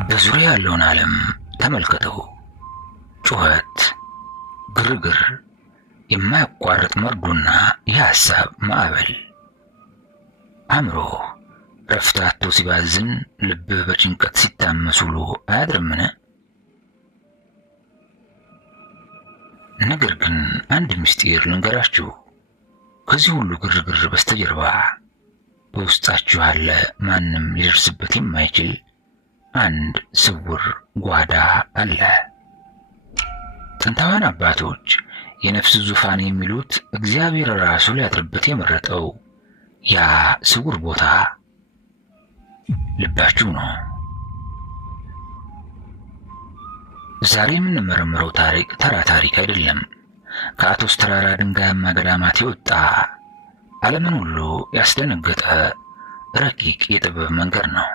በዙሪያ ያለውን ዓለም ተመልከተው። ጩኸት፣ ግርግር፣ የማያቋርጥ መርዶና የሐሳብ ማዕበል። አእምሮ ረፍት አጥቶ ሲባዝን፣ ልብህ በጭንቀት ሲታመስ ውሎ አያድርምን? ነገር ግን አንድ ምስጢር ልንገራችሁ። ከዚህ ሁሉ ግርግር በስተጀርባ በውስጣችሁ ያለ ማንም ሊደርስበት የማይችል አንድ ስውር ጓዳ አለ። ጥንታውያን አባቶች የነፍስ ዙፋን የሚሉት እግዚአብሔር ራሱ ሊያድርበት የመረጠው ያ ስውር ቦታ ልባችሁ ነው። ዛሬ የምንመረምረው ታሪክ ተራ ታሪክ አይደለም። ከአቶስ ተራራ ድንጋያማ ገዳማት የወጣ ዓለምን ሁሉ ያስደነገጠ ረቂቅ የጥበብ መንገድ ነው።